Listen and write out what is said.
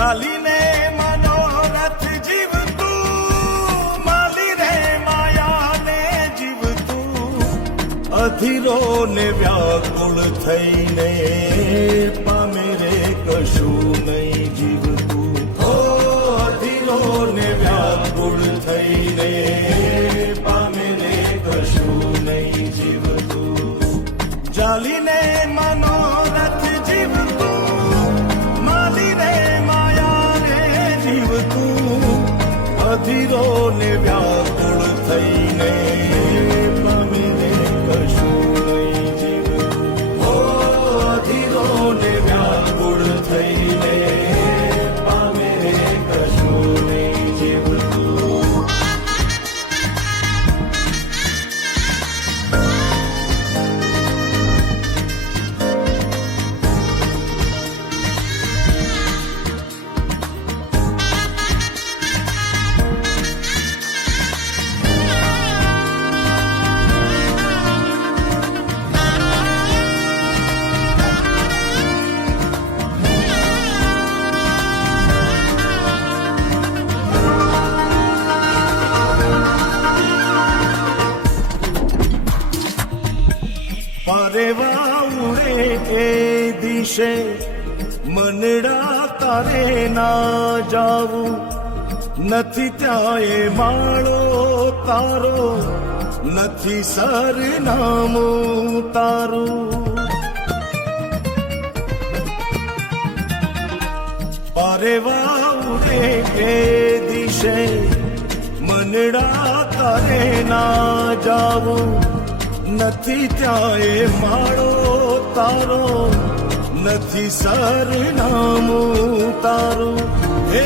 ચાલીને મનોરથ જીવતું, માલી રે માયાને જીવતું, અધીરો ને વ્યાકુળ થઈને પામે રે કશું નહીં જીવતું. ઓ અધીરો ને વ્યાકુળ થઈને પામે રે કશું નહીં જીવતું. ચાલીને મનોરથ જીવતું, માલી રે માયાને જીવતું, અધીરો ને વ્યાકુળ થઈને પામે રે કશું નહીં જીવતું. ઓ અધીરો ને વ્યાકુળ થઈને પામે રે કશું નહીં જીવતું. પરેવા ઉડે એ દિશે મનડા તારે ના જાવું, નથી ત્યાં એ માળો તારો, નથી સરનામું તારું. પરેવા ઉડે એ દિશે મનડા તારે ના જાવું, નથી ત્યાં એ માળો તારો, નથી સરનામું તારું. હે